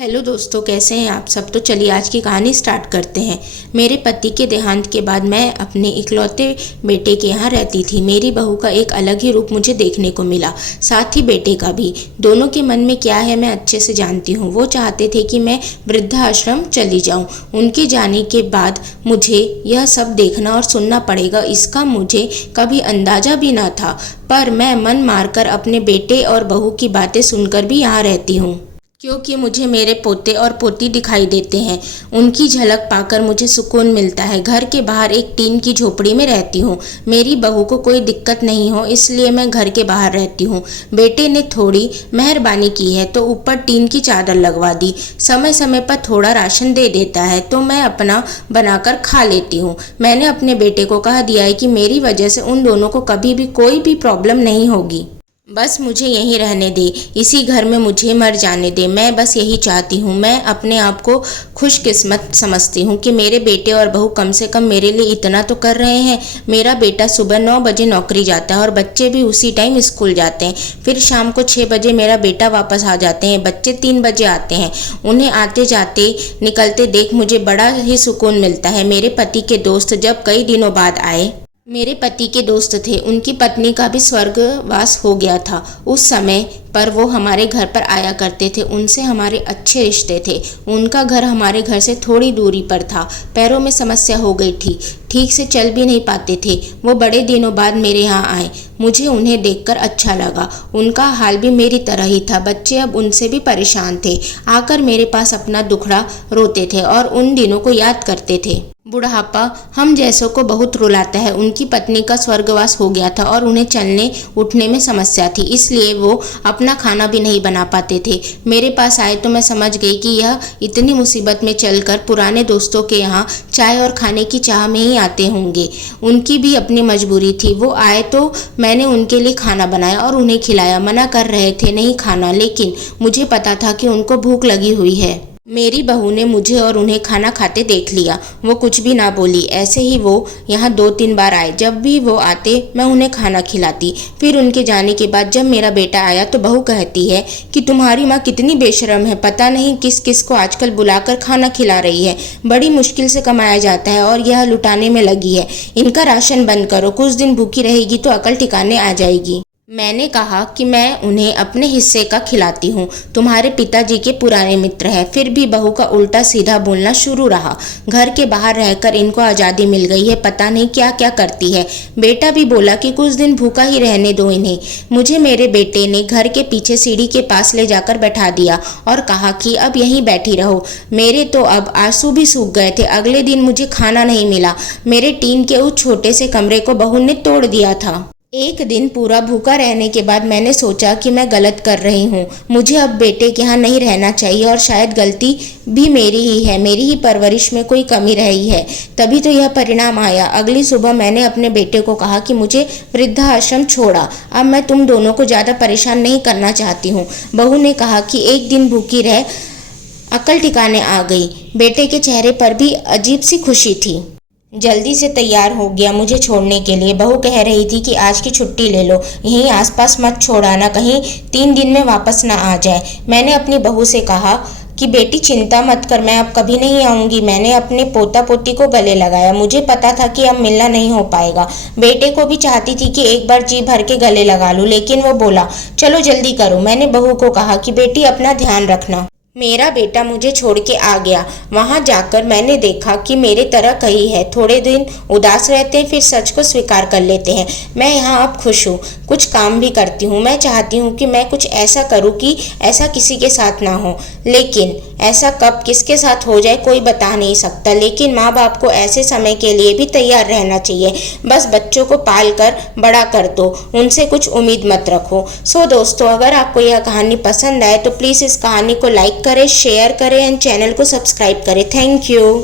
Hello दोस्तों, कैसे हैं आप सब। तो चलिए आज की कहानी स्टार्ट करते हैं। मेरे पति के देहांत के बाद मैं अपने इकलौते बेटे के यहाँ रहती थी। मेरी बहू का एक अलग ही रूप मुझे देखने को मिला, साथ ही बेटे का भी। दोनों के मन में क्या है मैं अच्छे से जानती हूँ। वो चाहते थे कि मैं वृद्धाश्रम चली जाऊँ। उनके जाने के बाद मुझे यह सब देखना और सुनना पड़ेगा, इसका मुझे कभी अंदाजा भी ना था। पर मैं मन मारकर अपने बेटे और बहू की बातें सुनकर भी यहाँ रहती हूँ, क्योंकि मुझे मेरे पोते और पोती दिखाई देते हैं। उनकी झलक पाकर मुझे सुकून मिलता है। घर के बाहर एक टीन की झोपड़ी में रहती हूँ। मेरी बहू को कोई दिक्कत नहीं हो इसलिए मैं घर के बाहर रहती हूँ। बेटे ने थोड़ी मेहरबानी की है तो ऊपर टीन की चादर लगवा दी। समय समय पर थोड़ा राशन दे देता है तो मैं अपना बनाकर खा लेती हूँ। मैंने अपने बेटे को कह दिया है कि मेरी वजह से उन दोनों को कभी भी कोई भी प्रॉब्लम नहीं होगी। बस मुझे यहीं रहने दे, इसी घर में मुझे मर जाने दे। मैं बस यही चाहती हूँ। मैं अपने आप को खुशकिस्मत समझती हूँ कि मेरे बेटे और बहू कम से कम मेरे लिए इतना तो कर रहे हैं। मेरा बेटा सुबह 9 बजे नौकरी जाता है और बच्चे भी उसी टाइम स्कूल जाते हैं। फिर शाम को 6 बजे मेरा बेटा वापस आ जाते हैं। बच्चे 3 बजे आते हैं। उन्हें आते जाते निकलते देख मुझे बड़ा ही सुकून मिलता है। मेरे पति के दोस्त जब कई दिनों बाद आए, मेरे पति के दोस्त थे, उनकी पत्नी का भी स्वर्गवास हो गया था। उस समय पर वो हमारे घर पर आया करते थे। उनसे हमारे अच्छे रिश्ते थे। उनका घर हमारे घर से थोड़ी दूरी पर था। पैरों में समस्या हो गई थी, ठीक से चल भी नहीं पाते थे। वो बड़े दिनों बाद मेरे यहाँ आए। मुझे उन्हें देखकर अच्छा लगा। उनका हाल भी मेरी तरह ही था। बच्चे अब उनसे भी परेशान थे। आकर मेरे पास अपना दुखड़ा रोते थे और उन दिनों को याद करते थे। बुढ़ापा हम जैसों को बहुत रुलाता है। उनकी पत्नी का स्वर्गवास हो गया था और उन्हें चलने उठने में समस्या थी, इसलिए वो अपना खाना भी नहीं बना पाते थे। मेरे पास आए तो मैं समझ गई कि यह इतनी मुसीबत में चलकर पुराने दोस्तों के यहाँ चाय और खाने की चाह में ही आते होंगे। उनकी भी अपनी मजबूरी थी। वो आए तो मैंने उनके लिए खाना बनाया और उन्हें खिलाया। मना कर रहे थे नहीं खाना, लेकिन मुझे पता था कि उनको भूख लगी हुई है। मेरी बहू ने मुझे और उन्हें खाना खाते देख लिया। वो कुछ भी ना बोली। ऐसे ही वो यहाँ 2-3 बार आए। जब भी वो आते मैं उन्हें खाना खिलाती। फिर उनके जाने के बाद जब मेरा बेटा आया तो बहू कहती है कि तुम्हारी माँ कितनी बेशर्म है, पता नहीं किस किस को आजकल बुलाकर खाना खिला रही है। बड़ी मुश्किल से कमाया जाता है और यह लुटाने में लगी है। इनका राशन बंद करो, कुछ दिन भूखी रहेगी तो अकल ठिकाने आ जाएगी। मैंने कहा कि मैं उन्हें अपने हिस्से का खिलाती हूँ। तुम्हारे पिताजी के पुराने मित्र हैं। फिर भी बहू का उल्टा सीधा बोलना शुरू रहा। घर के बाहर रहकर इनको आज़ादी मिल गई है, पता नहीं क्या क्या करती है। बेटा भी बोला कि कुछ दिन भूखा ही रहने दो इन्हें। मुझे मेरे बेटे ने घर के पीछे सीढ़ी के पास ले जाकर बैठा दिया और कहा कि अब यहीं बैठी रहो। मेरे तो अब आंसू भी सूख गए थे। अगले दिन मुझे खाना नहीं मिला। मेरे टीन के उस छोटे से कमरे को बहू ने तोड़ दिया था। एक दिन पूरा भूखा रहने के बाद मैंने सोचा कि मैं गलत कर रही हूँ। मुझे अब बेटे के यहाँ नहीं रहना चाहिए और शायद गलती भी मेरी ही है। मेरी ही परवरिश में कोई कमी रही है, तभी तो यह परिणाम आया। अगली सुबह मैंने अपने बेटे को कहा कि मुझे वृद्धाश्रम छोड़ा। अब मैं तुम दोनों को ज़्यादा परेशान नहीं करना चाहती हूँ। बहू ने कहा कि एक दिन भूखी रह, अकल ठिकाने आ गई। बेटे के चेहरे पर भी अजीब सी खुशी थी। जल्दी से तैयार हो गया मुझे छोड़ने के लिए। बहू कह रही थी कि आज की छुट्टी ले लो, यहीं आसपास मत छोड़ाना, कहीं 3 दिन में वापस ना आ जाए। मैंने अपनी बहू से कहा कि बेटी चिंता मत कर, मैं अब कभी नहीं आऊँगी। मैंने अपने पोता पोती को गले लगाया। मुझे पता था कि अब मिलना नहीं हो पाएगा। बेटे को भी चाहती थी कि एक बार जी भर के गले लगा लूँ, लेकिन वो बोला चलो जल्दी करो। मैंने बहू को कहा कि बेटी अपना ध्यान रखना। मेरा बेटा मुझे छोड़ के आ गया। वहां जाकर मैंने देखा कि मेरे तरह कई है। थोड़े दिन उदास रहते हैं, फिर सच को स्वीकार कर लेते हैं। मैं यहाँ अब खुश हूँ, कुछ काम भी करती हूँ। मैं चाहती हूँ कि मैं कुछ ऐसा करूँ कि ऐसा किसी के साथ ना हो, लेकिन ऐसा कब किसके साथ हो जाए कोई बता नहीं सकता। लेकिन माँ बाप को ऐसे समय के लिए भी तैयार रहना चाहिए। बस बच्चों को पाल कर बड़ा कर दो, उनसे कुछ उम्मीद मत रखो। सो दोस्तों, अगर आपको यह कहानी पसंद आए तो प्लीज़ इस कहानी को लाइक करें, शेयर करें एंड चैनल को सब्सक्राइब करें। Thank you.